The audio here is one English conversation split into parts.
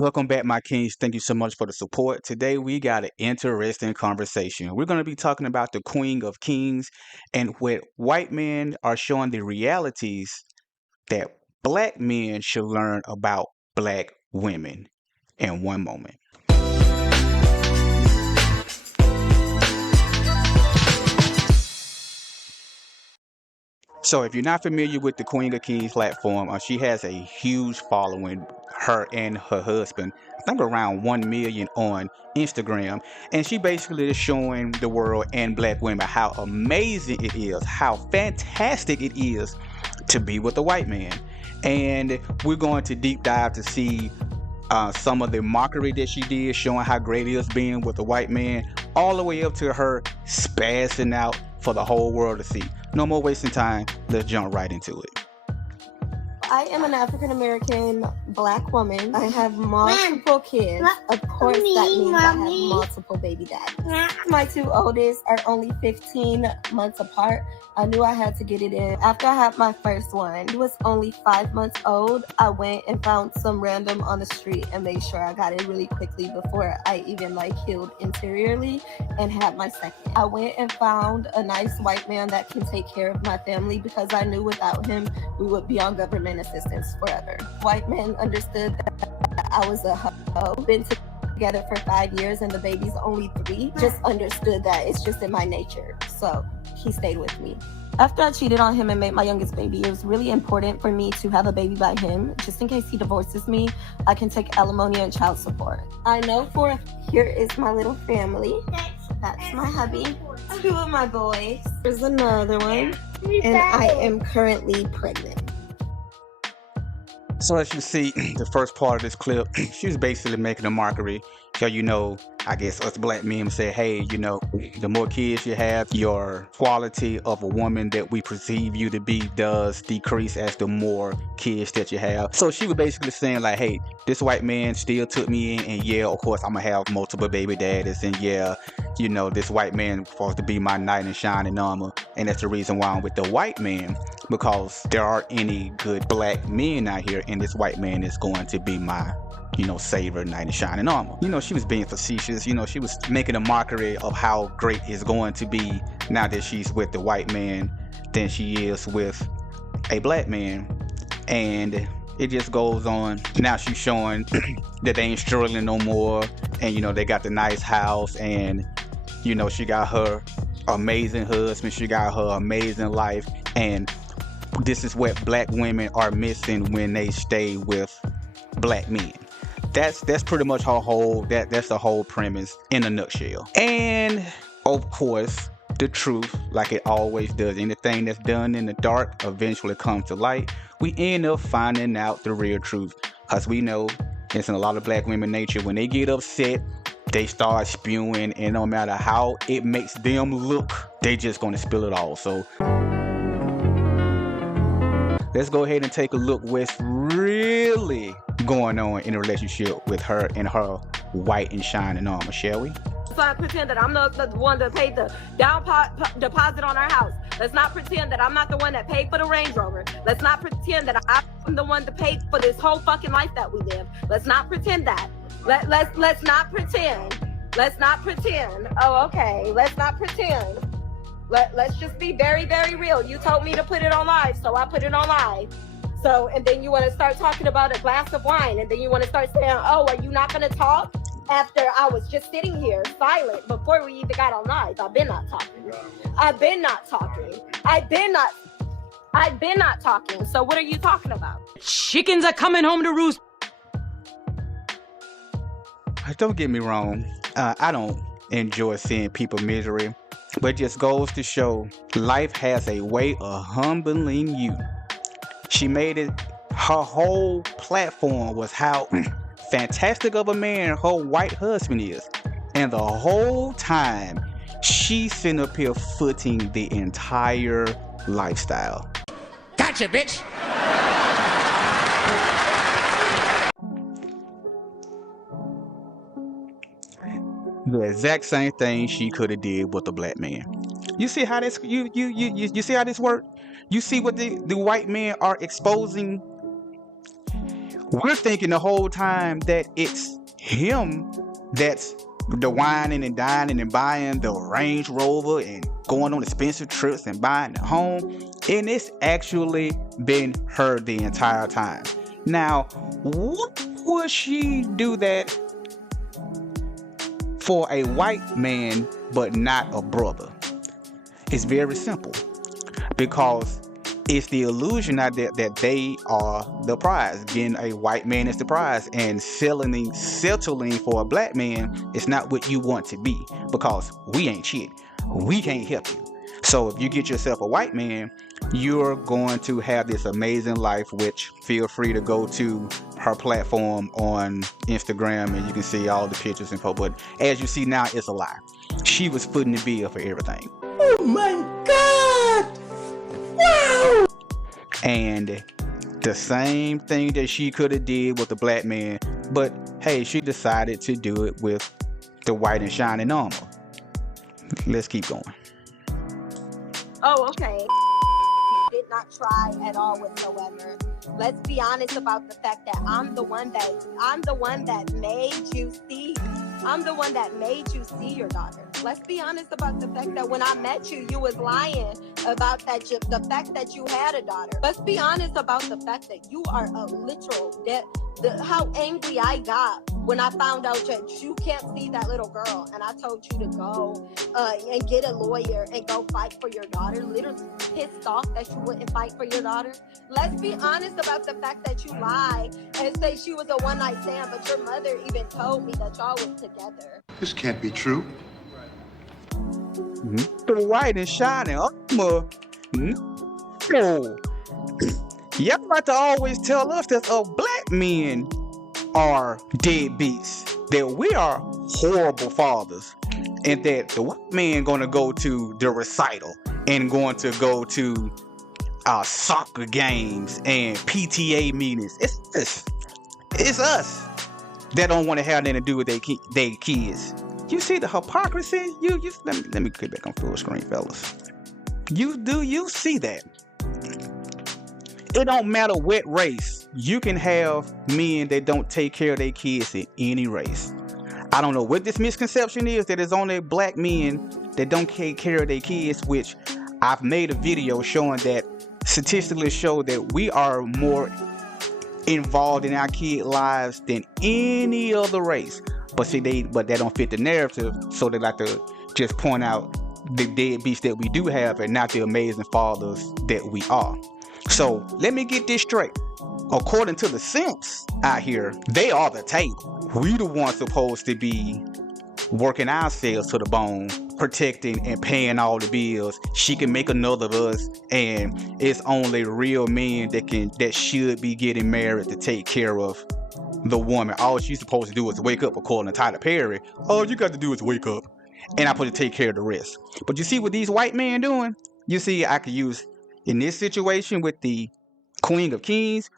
Welcome back, my kings. Thank you so much for the support. Today, we got an interesting conversation. We're going to be talking about the Queen of Kings and what white men are showing the realities that black men should learn about black women in one moment. So if you're not familiar with the Queen of Kings platform, she has a huge following, her and her husband, I think around 1 million on Instagram. And she basically is showing the world and black women how amazing it is, how fantastic it is to be with a white man. And we're going to deep dive to see some of the mockery that she did, showing how great it is being with a white man, all the way up to her spazzing out for the whole world to see. No more wasting time. Let's jump right into it. I am an African American black woman. I have multiple kids. Of course, that means I have multiple baby daddies. My two oldest are only 15 months apart. I knew I had to get it in. After I had my first one, he was only 5 months old. I went and found some random on the street and made sure I got it really quickly before I even healed interiorly and had my second. I went and found a nice white man that can take care of my family because I knew without him, we would be on government assistance forever. White men understood that I was a hoe. Been together for 5 years and the baby's only 3. Just understood that it's just in my nature. So he stayed with me. After I cheated on him and made my youngest baby, it was really important for me to have a baby by him. Just in case he divorces me, I can take alimony and child support. I know here is my little family. That's my hubby. 2 of my boys. There's another one. And I am currently pregnant. So as you see, the first part of this clip, she was basically making a mockery. So, I guess us black men say, hey, the more kids you have, your quality of a woman that we perceive you to be does decrease as the more kids that you have. So she was basically saying hey, this white man still took me in, and yeah, of course, I'm gonna have multiple baby daddies, and yeah, this white man supposed to be my knight in shining armor, and that's the reason why I'm with the white man, because there aren't any good black men out here, and this white man is going to be my saver, knight in shining armor. She was being facetious. She was making a mockery of how great it's going to be now that she's with the white man than she is with a black man. And it just goes on. Now she's showing that they ain't struggling no more, and they got the nice house, and she got her amazing husband, she got her amazing life, and this is what black women are missing when they stay with black men. That's pretty much her whole that's the whole premise in a nutshell. And of course, the truth, like it always does, anything that's done in the dark eventually comes to light. We end up finding out the real truth, because we know it's in a lot of black women nature. When they get upset, they start spewing, and no matter how it makes them look, they just gonna spill it all. So let's go ahead and take a look what's really going on in a relationship with her and her white and shining armor, shall we? So I pretend that I'm the one that paid the down deposit on our house. Let's not pretend that I'm not the one that paid for the Range Rover. Let's not pretend that I'm the one that paid for this whole fucking life that we live. Let's not pretend that. Let's not pretend. Let's not pretend. Oh, okay. Let's not pretend. Let's just be very, very real. You told me to put it on live, so I put it on live. So, and then you want to start talking about a glass of wine, and then you want to start saying, oh, are you not going to talk? After I was just sitting here silent before we even got on live. I've been not talking. I've been not talking. I've been not talking. So what are you talking about? Chickens are coming home to roost. Don't get me wrong. I don't enjoy seeing people misery, but it just goes to show life has a way of humbling you. She made it, her whole platform was how fantastic of a man her white husband is. And the whole time, she's sitting up here footing the entire lifestyle. Gotcha, bitch! The exact same thing she could have did with a black man. You see how this you see how this works? You see what the white men are exposing We're thinking the whole time that it's him that's the whining and dining and buying the Range Rover and going on expensive trips and buying the home. And it's actually been her the entire time. Now, what would she do that for a white man but not a brother? It's very simple. Because it's the illusion out there that they are the prize. Being a white man is the prize, and settling for a black man is not what you want to be, because we ain't shit. We can't help you. So if you get yourself a white man, you're going to have this amazing life, which feel free to go to her platform on Instagram and you can see all the pictures and but as you see now, it's a lie. She was footing the bill for everything. Oh my God! Wow! And the same thing that she could have did with the black man, but hey, she decided to do it with the white and shining armor. Let's keep going. Oh, okay. Did not try at all whatsoever. Let's be honest about the fact that I'm the one that made you see. I'm the one that made you see your daughter. Let's be honest about the fact that when I met you, you was lying about the fact that you had a daughter. Let's be honest about the fact that you are a literal how angry I got when I found out that you can't see that little girl, and I told you to go and get a lawyer and go fight for your daughter. Literally pissed off that you wouldn't fight for your daughter. Let's be honest about the fact that you lied and say she was a one-night stand, but your mother even told me that y'all was together. This can't be true. The white and shining armor. No. Y'all about to always tell us that black men are deadbeats, that we are horrible fathers, and that the white man gonna go to the recital and going to go to soccer games and PTA meetings. It's us that don't want to have nothing to do with their kids. You see the hypocrisy? Let me get back on full screen, fellas. You see that? It don't matter what race. You can have men that don't take care of their kids in any race. I don't know what this misconception is that it's only black men that don't take care of their kids, which I've made a video showing that statistically show that we are more involved in our kid lives than any other race. But see, they don't fit the narrative, so they like to just point out the deadbeats that we do have and not the amazing fathers that we are. So let me get this straight. According to the simps out here, they are the table. We the ones supposed to be working ourselves to the bone, protecting and paying all the bills. She can make another of us, and it's only real men that should be getting married to take care of the woman. All she's supposed to do is wake up, according to Tyler Perry. All you got to do is wake up, and I'm supposed to take care of the rest. But you see what these white men doing? You see, I could use in this situation with the Queen of Kings.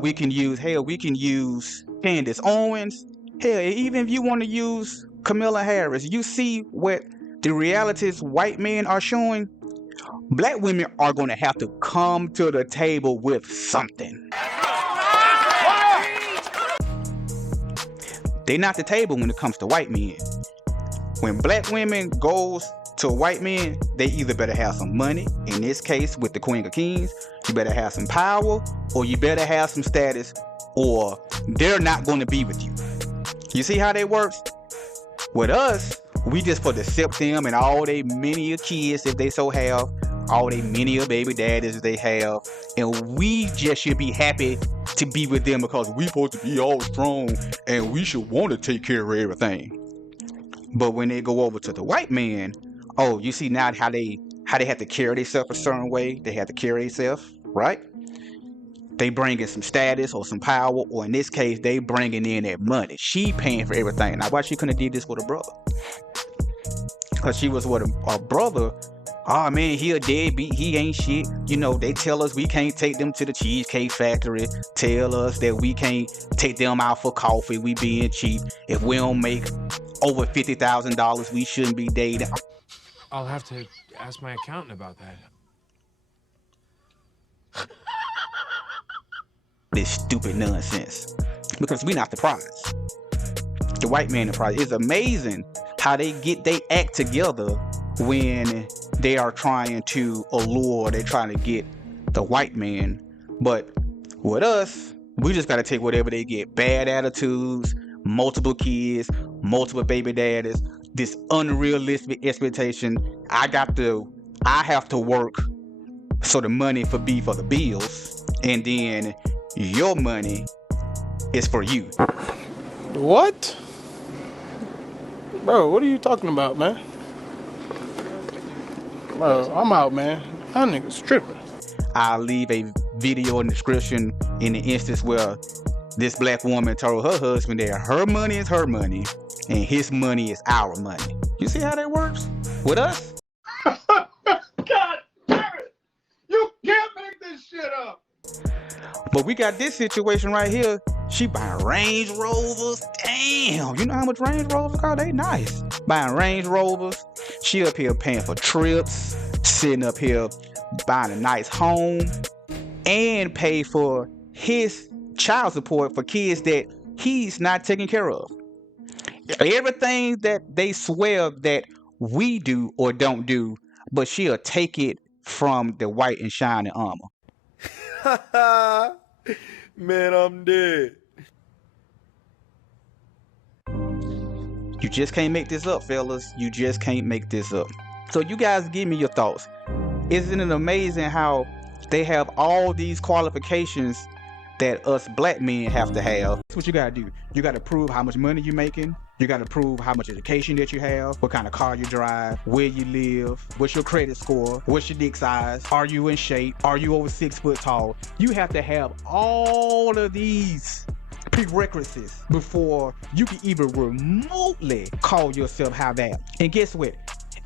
We can use Candace Owens. Hell, even if you want to use Kamala Harris, you see what the realities white men are showing. Black women are going to have to come to the table with something. They're not the table when it comes to white men. When black women goes to white men, they either better have some money, in this case with the Queen of Kings, you better have some power, or you better have some status, or they're not going to be with you. You see how that works? With us, we just for to accept them and all they many kids if they so have, all they many baby daddies if they have, and we just should be happy to be with them because we supposed to be all strong and we should want to take care of everything. But when they go over to the white man, oh, you see now how they have to carry themselves a certain way. They have to carry themselves, right? They bring in some status or some power, or in this case, they bringing in that money. She paying for everything. Now, why she couldn't have did this with her brother? Because she was with a brother. Oh man, he a deadbeat. He ain't shit. You know, they tell us we can't take them to the Cheesecake Factory. Tell us that we can't take them out for coffee. We being cheap. If we don't make over $50,000, we shouldn't be dating. I'll have to ask my accountant about that. this stupid nonsense because we're not the prize. The white man the prize. It's amazing how they get they act together when they are trying to allure, they're trying to get the white man. But with us, we just got to take whatever they get. Bad attitudes, multiple kids, multiple baby daddies, this unrealistic expectation. I have to work so the money for the bills, and then your money is for you. What? Bro, what are you talking about, man? Bro, I'm out, man. That nigga's tripping. I'll leave a video in the description in the instance where this black woman told her husband that her money is her money and his money is our money. You see how that works with us? God damn it! You can't make this shit up! But we got this situation right here. She buying Range Rovers. Damn, you know how much Range Rovers cost? They nice. Buying Range Rovers. She up here paying for trips, sitting up here buying a nice home, and pay for his child support for kids that he's not taking care of. Everything that they swear that we do or don't do, but she'll take it from the white and shiny armor. Man, I'm dead. You just can't make this up, fellas. You just can't make this up. So you guys give me your thoughts. Isn't it amazing how they have all these qualifications that us black men have to have? That's what you gotta do. You gotta prove how much money you're making. You gotta prove how much education that you have, what kind of car you drive, where you live, what's your credit score, what's your dick size, are you in shape, are you over 6 foot tall? You have to have all of these prerequisites before you can even remotely call yourself high value. And guess what?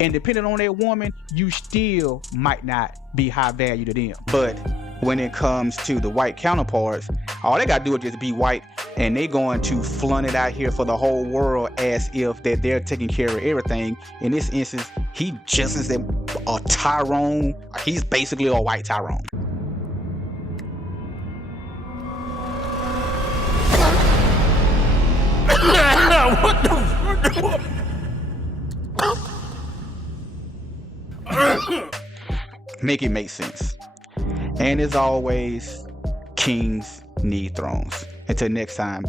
And depending on that woman, you still might not be high value to them. But when it comes to the white counterparts, all they gotta do is just be white, and they going to flaunt it out here for the whole world as if that they're taking care of everything. In this instance, he just is a Tyrone. He's basically a white Tyrone. What the fuck? Make it make sense. And as always, kings need thrones. Until next time,